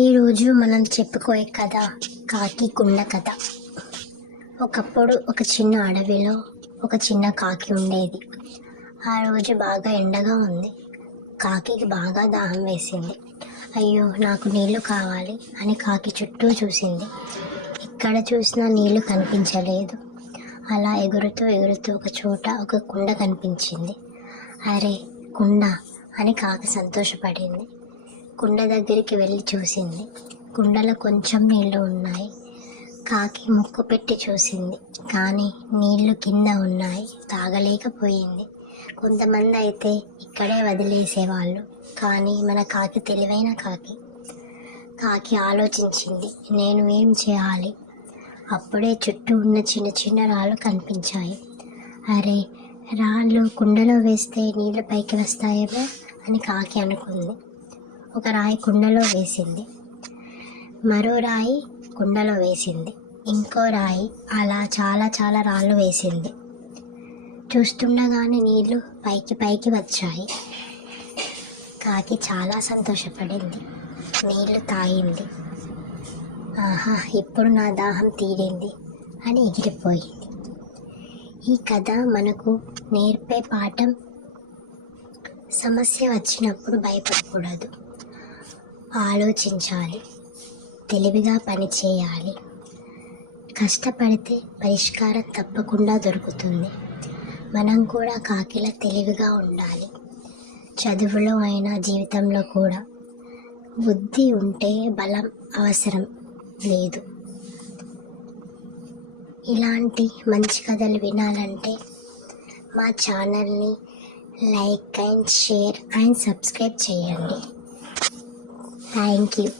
ఈరోజు మనం చెప్పుకోయే కథ కాకి కుండ కథ. ఒకప్పుడు ఒక చిన్న అడవిలో ఒక చిన్న కాకి ఉండేది. ఆ రోజు బాగా ఎండగా ఉంది. కాకికి బాగా దాహం వేసింది. అయ్యో, నాకు నీళ్లు కావాలి అని కాకి చుట్టూ చూసింది. ఎక్కడ చూసినా నీళ్లు కనిపించలేదు. అలా ఎగురుతూ ఎగురుతూ ఒక చోట ఒక కుండ కనిపించింది. అరే కుండ అని కాకి సంతోషపడింది. కుండ దగ్గరికి వెళ్ళి చూసింది. కుండలో కొంచెం నీళ్లు ఉన్నాయి. కాకి ముక్కు పెట్టి చూసింది, కానీ నీళ్లు కింద ఉన్నాయి. తాగలేకపోయింది. కొంతమంది అయితే ఇక్కడే వదిలేసేవాళ్ళు, కానీ మన కాకి తెలివైన కాకి. కాకి ఆలోచించింది, నేను ఏం చేయాలి? అప్పుడే చుట్టూ ఉన్న చిన్న చిన్న రాళ్ళు కనిపించాయి. అరే, రాళ్ళు కుండలో వేస్తే నీళ్లు పైకి వస్తాయేమో అని కాకి అనుకుంది. ఒక రాయి కుండలో వేసింది, మరో రాయి కుండలో వేసింది, ఇంకో రాయి, అలా చాలా చాలా రాళ్ళు వేసింది. చూస్తుండగానే నీళ్లు పైకి పైకి వచ్చాయి. కాకి చాలా సంతోషపడింది. నీళ్లు తాగింది. ఆహా, ఇప్పుడు నా దాహం తీరింది అని ఎగిరిపోయింది. ఈ కథ మనకు నేర్పే పాఠం, సమస్య వచ్చినప్పుడు భయపడకూడదు, ఆలోచించాలి, తెలివిగా పనిచేయాలి. కష్టపడితే పరిష్కారం తప్పకుండా దొరుకుతుంది. మనం కూడా కాకిలా తెలివిగా ఉండాలి. చదువులో అయినా జీవితంలో కూడా. బుద్ధి ఉంటే బలం అవసరం లేదు. ఇలాంటి మంచి కథలు వినాలంటే మా ఛానల్ని like and share and subscribe చేయండి. Thank you.